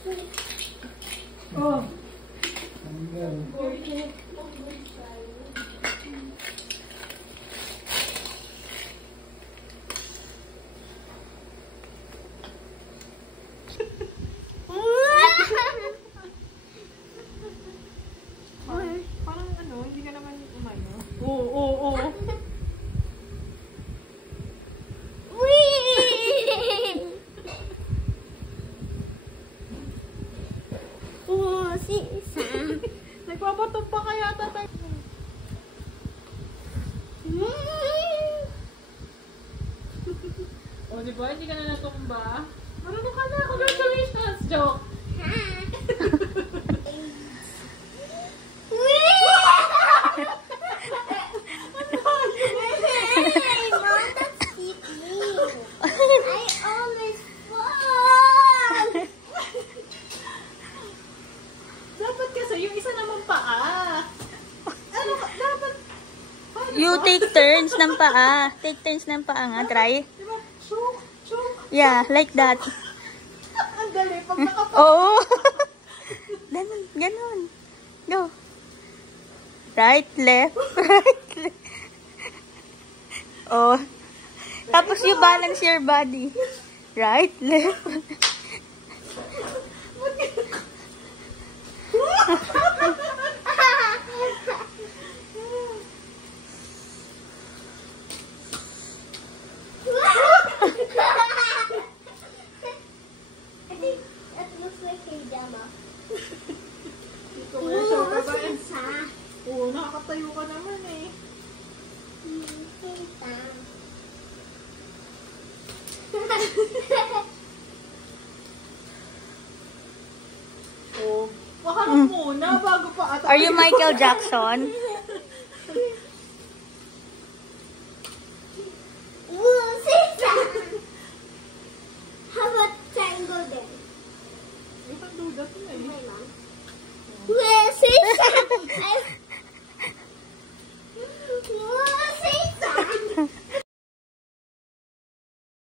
Oh. Parang ano, hindi ka naman umano. Oo. Nagpapatok pa kaya tatay. O, diba? Hindi ka na natumba? Marunong ka na. Congratulations! Joke! Yung isa naman paa. Ano, dapat... You take turns ng paa. Take turns ng paa nga. Try. Diba? Choke. Yeah, like that. Ang dali. Pag nakapag... Oo. Ganun. Go. Right, left. Right, left. Oh. Tapos you balance your body. Right, left. Oo, nakakatayo ka naman eh. Oh, makarap muna bago pa ata. Are you Michael Jackson? How about triangle then? You can do that na eh. Well, Sisa! I